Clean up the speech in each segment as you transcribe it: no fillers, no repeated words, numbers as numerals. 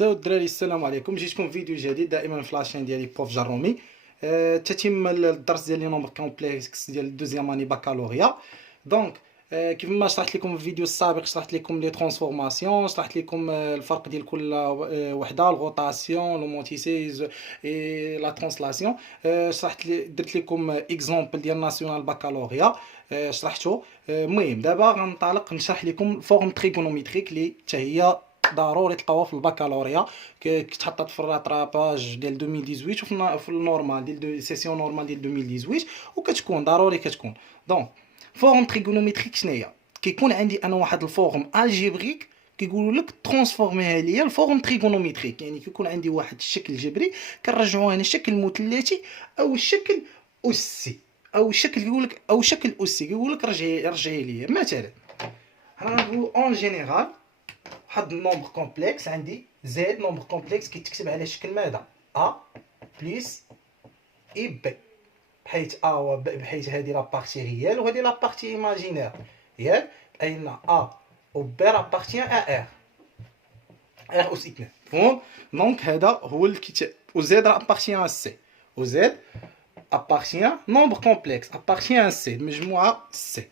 الدراري السلام عليكم. جيتكم فيديو جديد دائما في لاشين ديالي بروف جرومي. تتم الدرس ديالي نومبر كومبلكس ديال الدوزيام اني بكالوريا. دونك كيف ما شرحت لكم في الفيديو السابق، شرحت لكم لي ترانسفورماسيون، شرحت لكم الفرق ديال كل وحده، الغوطاسيون، لو مونتيسيز اي لا ترانسلاسيون. درت لكم اكزامبل ديال ناسيونال بكالوريا شرحته. المهم دابا غنطلق نشرح لكم فورم تريغونوميتريك اللي حتى هي ضروري تلقاوها في البكالوريا، كتحطات في الراتراباج ديال 2018 وفي النورمال ديال سيسيون نورمال ديال 2018، وكتكون ضروري كتكون. دونك فورم تريغونوميتريك شناهي؟ كيكون عندي انا واحد الفورم الجبريك كيقولوا لك ترانسفورميها ليا الفورم تريغونوميتريك، يعني كيكون عندي واحد الشكل جبري كنرجعوه هنا شكل مثلثي او الشكل اسي او شكل يقول لك او شكل اسي، يقول لك رجعي ليا. مثلا هنقولوا اون جينيرال واحد نومبر كومبلكس عندي زد، نومبر كومبلكس كيتكتب على شكل ماذا؟ ا بلس اي بي، بحيث ا و ب، بحيث هذه لابارتي ريال وهذه لابارتي ايماجينير، ياك؟ اين ا و بي لابارتي ا ار اس 2. مفهوم؟ دونك هذا هو الكتاب. و زد لابارتي ا سي، و زد ابارتي نومبر كومبلكس ابارتي ا سي، مجموعه سي.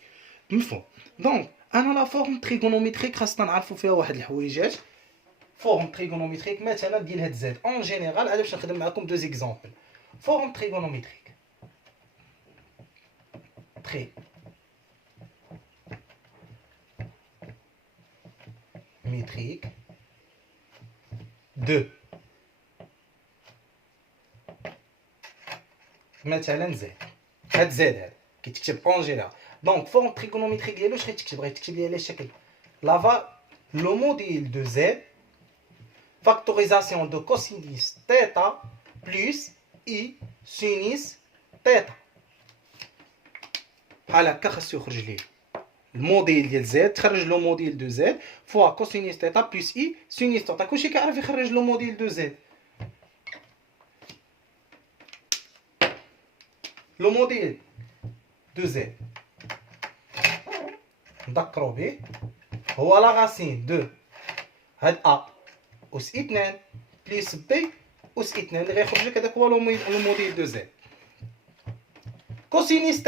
مفهوم؟ دونك انا لا فورم تريغونوميتريك خاصنا نعرفوا فيها واحد الحويجات. فورم تريغونوميتريك مثلا ديال هاد زد اون جينيرال، انا باش نخدم معكم دوز اكزامبل. فورم تريغونوميتريك ميتريك دو مثلا زد، هاد زد هاد كيتكتب اون جينيرال. دونك فورم تريغونوميتريك ديالو اش غيتكتب؟ غيتكتب لي على الشكل لافا لو موديل دو زد factorisation de cosinus θ plus i sinus θ. بحال هكا خاصو يخرج ليه الموديل ديال زد، تخرج لو موديل دو زد فوا كوسينيس θ بلس اي سينيس θ. كلشي كيعرف يخرج لو موديل دو زد. لو موديل دو زد نذكرو به هو لا غاسين دو هاد ا اس 2 بلس بي اس 2 اللي غيخرج لك. هذاك هو لو موديل دو زد. كوسينيس θ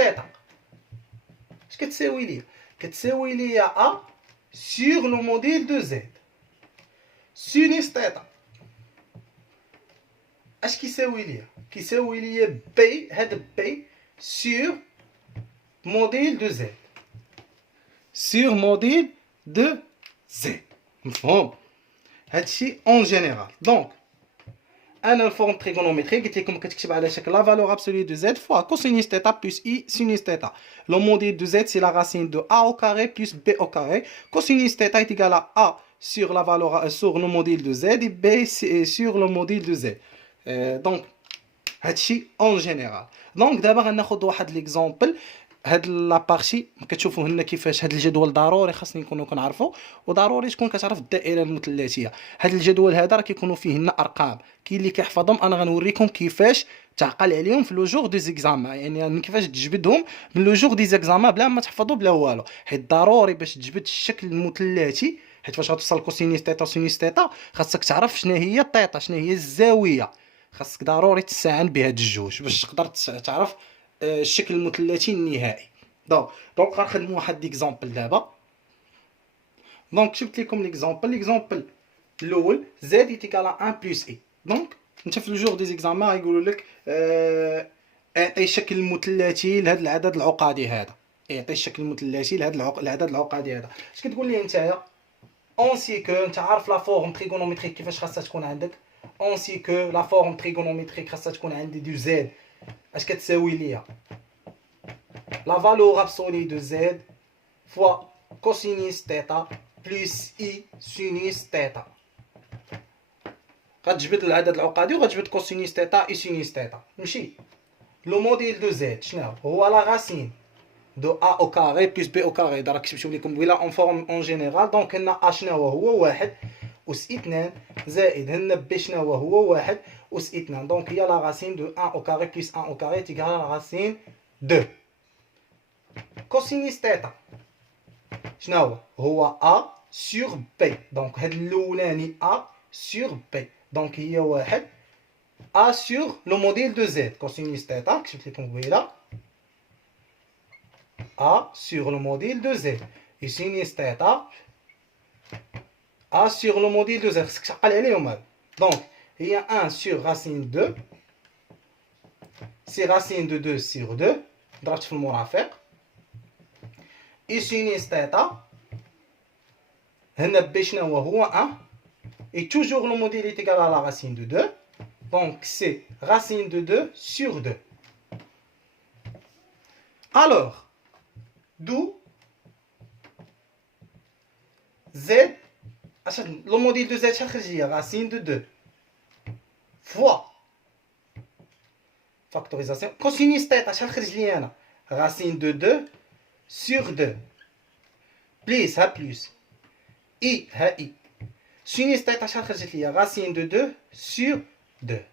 اش كتساوي ليا؟ كتساوي ليا ا سور لو موديل دو زد. سينيس θ اش كيساوي ليا؟ كيساوي ليا بي، هاد بي سور موديل دو زد، سور موديل دو زد. مفهوم؟ هادشي اون جينيرال. دونك انا الفورم تريغونوميتريك قلت لكم كتكتب على شكل لا فالور ابسولي دو زد فوا كوسينيس θ بلس اي سينيس θ. لو موديل دو زد سي لا راسين دو ا او كاري بلس بي او كاري. كوسينيس θ est égal à a sur la valeur sur le module de z et b sur le module de z. دونك هادشي اون جينيرال. دونك دابا غناخذ واحد ليكزامبل. هاد لابارتي كتشوفوا هنا كيفاش هاد الجدول ضروري خاصني نكونوا كنعرفوا، وضروري تكون كتعرف الدائره المثلثيه. هاد الجدول هذا راه كيكونوا فيه هنا ارقام، كاين اللي كيحفظهم. انا غنوريكم كيفاش تعقل عليهم في لو جور دي زيكزامان، يعني كيفاش تجبدهم من لو جور دي زيكزامان بلا ما تحفظوا بلا والو. حيت ضروري باش تجبد الشكل المثلثي، حيت فاش غتوصل كوسينيس θ وسينيس θ خاصك تعرف شنو هي الثيتا، شنو هي الزاويه. خاصك ضروري تستعان بهاد الجوج باش تقدر تعرف الشكل المثلثي النهائي. دونك غنخدموا واحد ليكزامبل دابا. دونك جبت لكم ليكزامبل الاول زد ايكال 1 بلس اي. دونك انت في الجور دي زيكزامان غيقولوا لك اعطي شكل مثلثي لهذا العدد العقدي هذا، اعطي الشكل المثلثي لهذا العدد العقدي هذا. اش كتقول لي نتايا؟ اون سي كو انت عارف لا فورم تريغونوميتريك كيفاش خاصها تكون عندك. اون سي كو لا فورم تريغونوميتريك خاصها تكون عندي دو زد اش كتساوي ليا la valeur absolue de z fois cosinus θ plus i sinus θ. غتجبد العدد العقدي وغتجبد كوسينيس θ اي سينيس θ. ماشي لو موديل دو زد شنو هو؟ لا راسين دو ا او كاري بلس بي او كاري. دابا كتبتو لكم بلا اون فورم اون جينيرال. دونك هنا ا شنو هو؟ واحد اس 2 زائد هنا بي شنو هو؟ واحد اس 2. دونك هي لا راسين دو 1 او كاري بلس 1 او كاري تيكال لا راسين دو كوسينيس θ شنو هو؟ ا سور بي. دونك هاد الاولاني ا sur B. دونك هي واحد A sur le modèle de Z. Cosinus θ كتبت لكم قبيله A sur le modèle de Z. Et sinus θ A sur le modèle de Z. خصك تعقل عليهم هاد. دونك هي 1 sur racine 2. C'est racine de 2 sur 2. ضربت في المرافق. Et sinus θ هنا B شنو هو 1. Et toujours le modèle est égal à la racine de 2. Donc c'est racine de 2 sur 2. Alors, d'où Z, le modèle de Z c'est racine de 2 fois factorisation. Cosinus θ c'est racine de 2 sur 2 plus plus I I. Sinus θ c'est racine de 2 sur 2.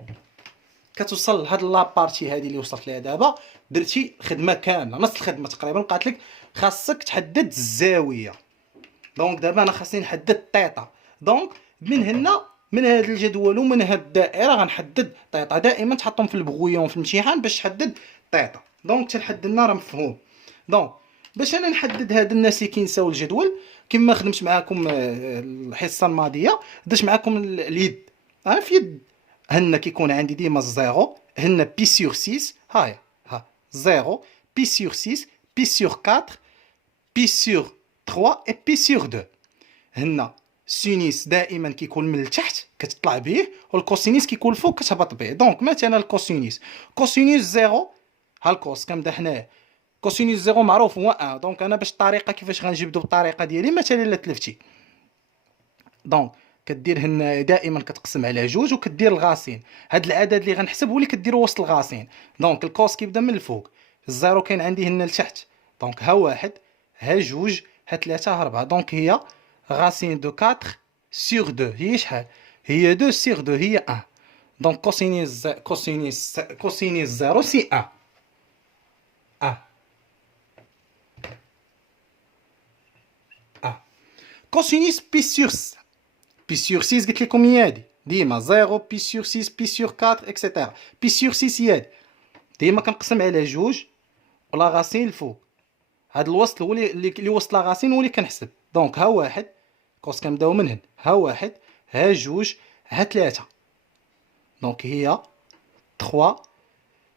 كتوصل لهاد لابارتي هذه اللي وصلت لها دابا درتي خدمه كامله نص الخدمه تقريبا. قالت لك خاصك تحدد الزاويه. دونك دابا انا خاصني نحدد ثيتا. دونك من هنا من هذا الجدول ومن هاد الدائره غنحدد ثيتا. دائما تحطهم في البغويون في الامتحان باش تحدد ثيتا. دونك تنحدد لنا راه مفهوم. دونك باش انا نحدد هاد الناس اللي كينساو الجدول كما خدمت معاكم الحصه الماضيه درت معاكم اليد. في يد هنا كيكون عندي ديما الزيرو هنا بي سور 6 هاهي ها زيرو بي سور 6 بي سور 4 بي سور 3 اي بي سور 2. هنا سينيس دائما كيكون من التحت كتطلع به والكوسينيس كيكون الفوق كتهبط به. دونك مثلا الكوسينيس زيرو ها الكوس كنمدحناه كوسينيس زيرو معروف هو 1. دونك انا باش الطريقه كيفاش غنجبدو بالطريقه ديالي مثلا الا تلفتي دونك كدير هنا دائما كتقسم على جوج وكدير الغاسين. هاد العدد اللي غنحسب هو اللي كديرو وسط الغاسين. دونك الكوس كيبدا من الفوق الزيرو كاين عندي هنا لتحت. دونك ها واحد ها جوج ها ثلاثة ها ربعة. دونك هي غاسين دو 4 سور 2 هي شحال هي 2 سور 2 هي 1. دونك كوسينيس زيرو سي 1 كوسينيس بي سور بي سور 6 قلت لكم هي هادي ديما 0 بي سور 6 بي سور 4 اكسيتيرا. بي سور 6 هي هادي ديما كنقسم على جوج ولا غاسين الفوق. هاد الوسط هو اللي وسط لا غاسين هو اللي كنحسب. دونك ها واحد كوس كنبداو من هنا ها واحد ها جوج ها ثلاثة. دونك هي 3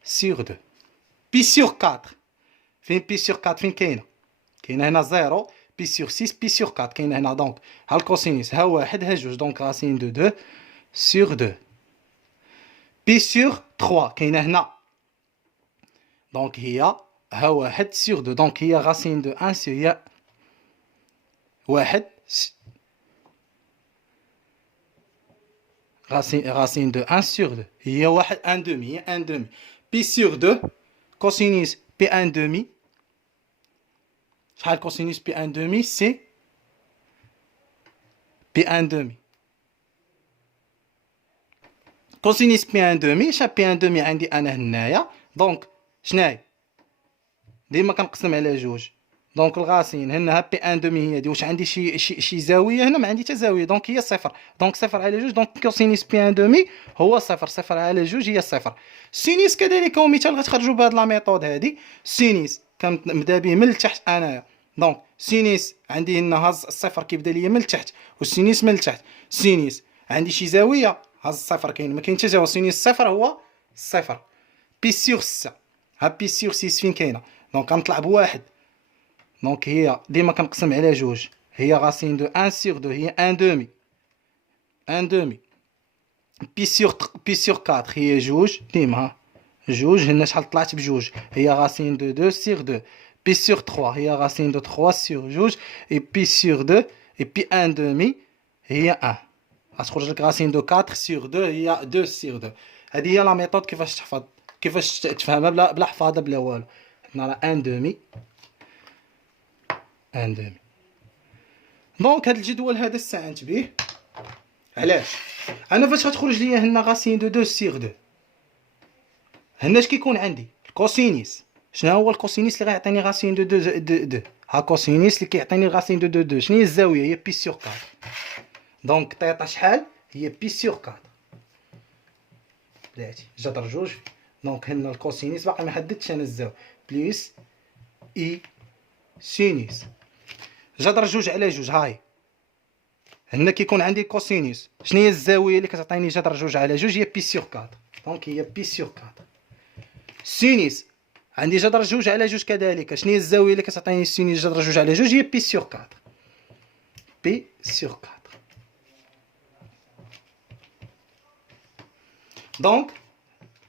سور 2 بي سور 4. فين بي سور 4 فين كاينه هنا 0 بي سور 6 بي سور 4 كاينه هنا. دونك ها الكوسينيس ها واحد ها جوج. دونك راسين دو 2 سور 2 بي سور 3 كاينه هنا. دونك هي ها واحد سور 2. دونك هي راسين دو 1 سور هي واحد racine de 1 sur 2 هي واحد 1 demi هي 1 demi. بي سور 2 كوسينيس بي 1 demi شحال كوسينيس بي 1 demi سي بي 1 demi. كوسينيس بي 1 demi شحال بي 1 demi عندي انا هنايا. دونك شناهي ديما كنقسم على جوج. دونك الغاسين هنا بي 1 دومي هي دي واش عندي شي زاويه هنا ما عندي حتى زاويه. دونك هي صفر. دونك صفر على جوج. دونك كوسينيس بي 1 دومي هو صفر. صفر على جوج هي صفر. سينيس كذلك هو مثال غتخرجوا بهاد لا ميثود هادي. سينيس كنبدا به من التحت انايا. دونك سينيس عندي هنا هاز الصفر كيبدا ليا من التحت والسينيس من التحت. سينيس عندي شي زاويه هاز الصفر كاين ما كاين حتى زاويه. سينيس صفر هو صفر. بي سور 6 ها بي سور 6 فين كاينه. دونك غنطلع بواحد. دونك هي ديما كنقسم على جوج هي غاسين دو 1 سور 2 هي 1 دومي 1 دومي. بي سور 4 هي جوج ديما جوج هنا شحال طلعت بجوج هي غاسين دو 2 سور 2. بي سور 3 هي غاسين دو 3 سور جوج. اي بي سور 2 اي بي 1 دومي هي 1 غتخرج لك غاسين دو 4 سور 2 هي 2 سور 2. هذه هي لا ميثود كيفاش تحفظ كيفاش تفهمها بلا حفاظه بلا والو. هنا راه 1 دومي 1 دومي. دونك هذا الجدول هذا استعنت به علاش انا فاش غتخرج ليا هنا غاسين دو 2 سور 2 هنا اش كيكون عندي الكوسينيس. شنو هو الكوسينيس اللي غيعطيني غاسين دو 2 ها كوسينيس اللي كيعطيني غاسين دو 2 شنو هي الزاويه هي بي سور 4. دونك طيطا شحال هي بي سور 4. بلاتي جذر جوج. دونك هنا الكوسينيس باقي ما حددتش انا الزاويه بليس اي سينيس جذر جوج على جوج. هاي هنا كيكون عندي كوسينيس، شنو هي الزاويه اللي كتعطيني جذر جوج على جوج؟ هي بي سور 4. دونك هي بي سور 4. سينيس عندي جذر جوج على جوج كذلك، شنو هي الزاويه اللي كتعطيني سينيس جذر جوج على جوج؟ هي بي سور 4. بي سور 4. دونك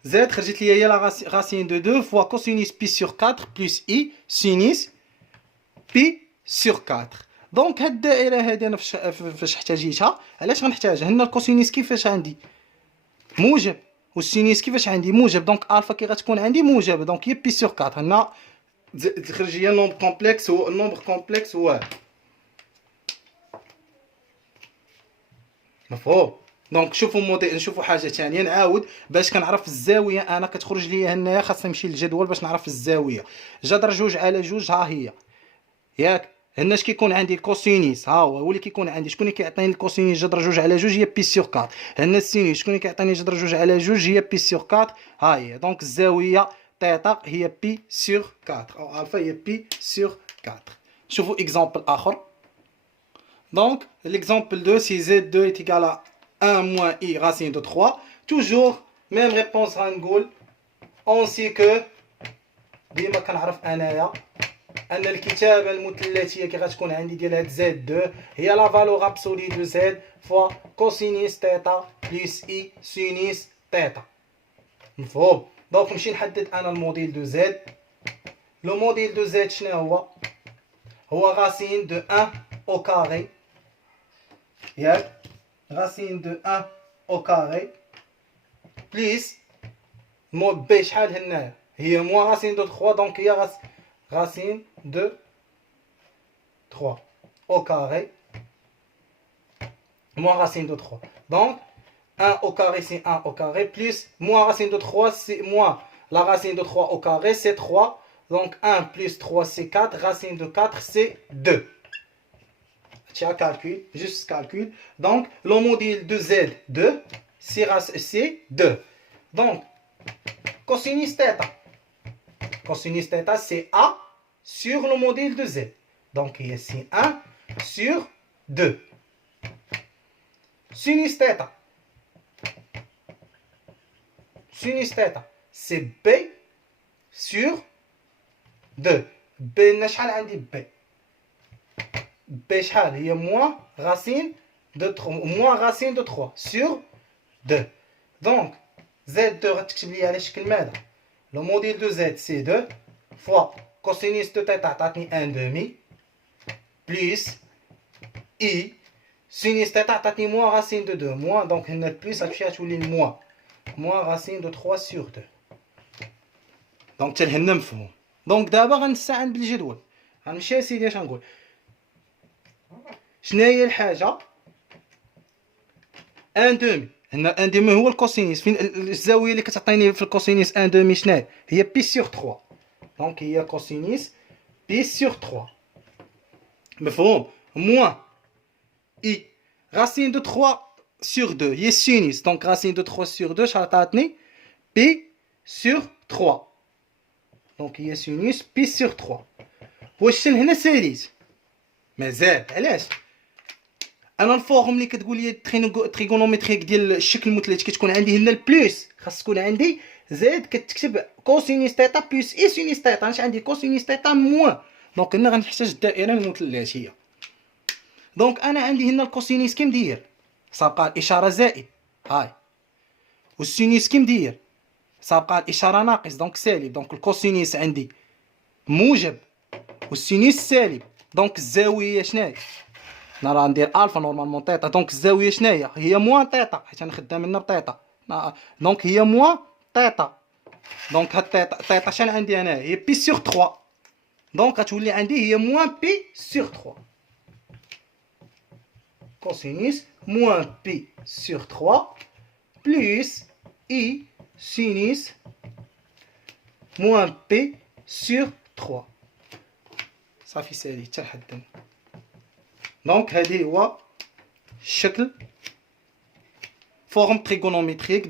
زاد خرجت لي هي لا راسين دو 2 فوا كوسينيس بي سور 4 بلس اي سينيس بي سور 4. دونك هاد الدائره هادي انا فاش احتاجيتها، علاش غنحتاجها؟ هنا الكوسينيس كيفاش عندي موجب والسينيس كيفاش عندي موجب، دونك الفا كي غتكون عندي موجب، دونك هي بي سور 4. هنا تخرج لي النومبر كومبلكس، هو النومبر كومبلكس هو مفهوم. دونك شوفوا موديل، نشوفوا حاجه ثانيه نعاود باش كنعرف الزاويه. انا كتخرج لي هنايا خاصني نمشي للجدول باش نعرف الزاويه. جذر جوج على جوج ها هي ياك. هنا اش كيكون عندي الكوسينيس، ها هو اللي كيكون عندي. شكون اللي كيعطيني الكوسينيس جذر جوج على جوج؟ هي بي سور 4. هنا السينيس شكون اللي كيعطيني جذر جوج على جوج؟ هي بي سور 4. ها هي. دونك الزاويه تيتا هي بي سور 4 او الفا هي بي سور 4. شوفوا اكزامبل اخر. Donc, l'exemple 2, si Z2 est égal à 1 moins I racine de 3, toujours, même réponse Rangoul, on sait que, ديما كنعرف انايا ان الكتابه المثلثيه كي غتكون عندي ديال هاد Z2 هي لا فالور ابسولي دو Z فوا كوسينيس تيتا بلس اي سينيس تيتا. مفهوم. دونك نمشي نحدد انا الموديل دو Z. لو موديل دو Z شنو هو؟ هو racine de 1 au carré. ياك racine de 1 au carré plus مو بي شحال هنايا هي موان racine de 3. دونك هي racine de 3 au carré moins racine de 3. Donc 1 au carré c'est 1 au carré plus moins racine de 3 c'est moins la racine de 3 au carré c'est 3. Donc 1 plus 3 c'est 4. Racine de 4 c'est 2. Tu as calcul, juste calcul. Donc, le module de Z2, c'est 2. Donc, cosinus θ. Cosinus θ, c'est A sur le module de Z. Donc, ici 1 sur 2. Sinus θ. Sinus θ, c'est B sur 2. B, شحال عندي B. B شحال هي moins racine de 3 sur 2. Donc Z2 غتكتب لي على شكل ماذا؟ لو موديل دو Z سي 2 فوا كوسينيس دو تيتا عطاتني 1 دومي بلس اي سينيس تيتا عطاتني moins racine de 2 moins. دونك هنا البلس غتمشي غتولي moins racine de 3 sur 2. دونك حتى لهنا مفهوم. دونك دابا غنستعن بالجدول. غنمشي اسيدي اش غنقول. شنو هي الحاجه؟ ان دومي. هنا ان دومي هو الكوسينيس. فين الزاويه اللي كتعطيني في الكوسينيس ان دومي شنو هي؟ بي سور 3. دونك هي كوسينيس بي سور 3. مفهوم. موان اي راسين دو 3 سور 2 هي سينيس. دونك راسين دو 3 سور 2 شحال عطاتني؟ بي سور 3. دونك هي سينيس بي سور 3. واش هنا ساليت؟ مازال. علاش؟ انا الفورم اللي كتقول لي تريغونومتريك ديال الشكل المثلث كتكون عندي هنا البلوس، خاص تكون عندي زائد كتكتب كوسينيس تيتا بلس اي سينيس تيتا. انا عندي كوسينيس تيتا موان. دونك هنا غنحتاج الدائره المثلثيه. دونك انا عندي هنا الكوسينيس كي مدير؟ سابقه الاشاره زائد هاي. والسينيس كي مدير؟ سابقه الاشاره ناقص دونك سالب. دونك الكوسينيس عندي موجب والسينيس سالب. دونك الزاويه شناهي؟ انا راه ندير الفا نورمالمون تيتا. دونك الزاويه شناهي؟ هي موان تيتا حيت انا خدام لنا بتيتا. دونك هي موان تيتا. دونك هاد تيتا شحال عندي انا؟ هي بي سور 3. دونك غتولي عندي هي موان بي سور 3. كوسينيس موان بي سور 3 بلس اي سينيس موان بي سور 3. صافي سالي حتى لحد. دونك هذه هو الشكل forme trigonométrique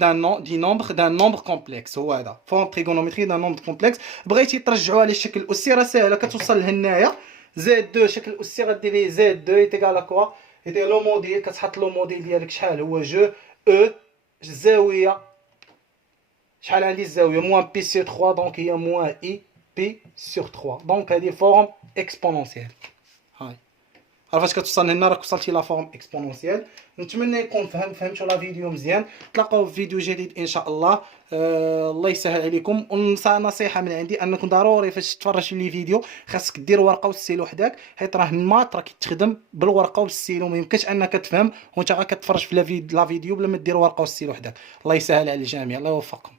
du nombre complexe. هو هذا forme trigonométrique d'un nombre complexe. بغيتي ترجعوها للشكل الأسي راه ساهله، كتوصل لهنايا زد 2 شكل الأسي غديري زد 2 ايتيكال كوا، يدير لو موديل، كتحط لو موديل ديالك شحال هو جو او الزاويه شحال عندي الزاويه موان بي سور 3 دونك هي موان اي بي سور 3 دونك هذه فورم اكسبونونسيال. هاي فاش كتوصل هنا راك وصلتي لا فورم اكسبونونسيال. نتمنى يكون فهمتوا لا فيديو مزيان. تلاقاو في فيديو جديد ان شاء الله. الله يسهل عليكم. ونصيحه من عندي انكم ضروري فاش تفرجوا لي فيديو خاصك دير ورقه والسيلو حداك، حيت راه المات راه كيتخدم بالورقه والسيلو، ما يمكنش انك تفهم وانت غا كتفرج في لا فيديو بلا ما دير ورقه والسيلو حداك. الله يسهل على الجميع، الله يوفقكم.